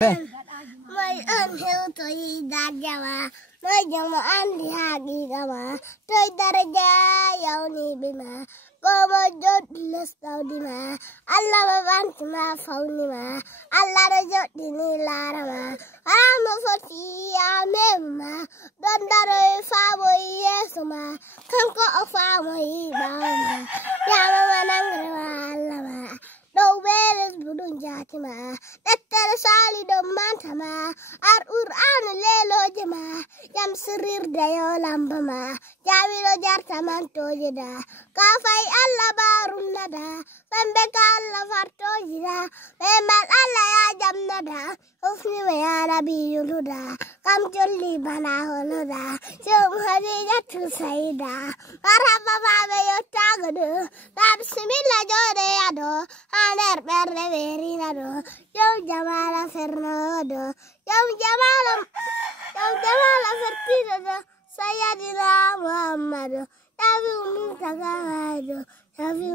Mai ơn hiếu tôi đã jawa mai jang ma andi hagi gama tôi daraja yauni bima komo jod lestaudi ma Allah babanti ma fauni ma Allah rajot dini larama amo foti amema don dare fabo yesu ma kanko ofamo ibama yama manangre ma Allah ma do beres budun jatima tettere sali do mantama ar Qur'an lelo jema yam sirir dayo lambama jawilo jarta manto jeda kafai Allah barun nada pembe Allah farto jeda memal Allah ya jam nada ufni wa ya nabi yuluda kam jolli bana holoda jom hadijatu saida marhaba babe yotagadu bismillah jode ado aner berde verinado jom jamala fernado jom jamala fertido Sayyidina Muhammad Nabi Muhammad Nabi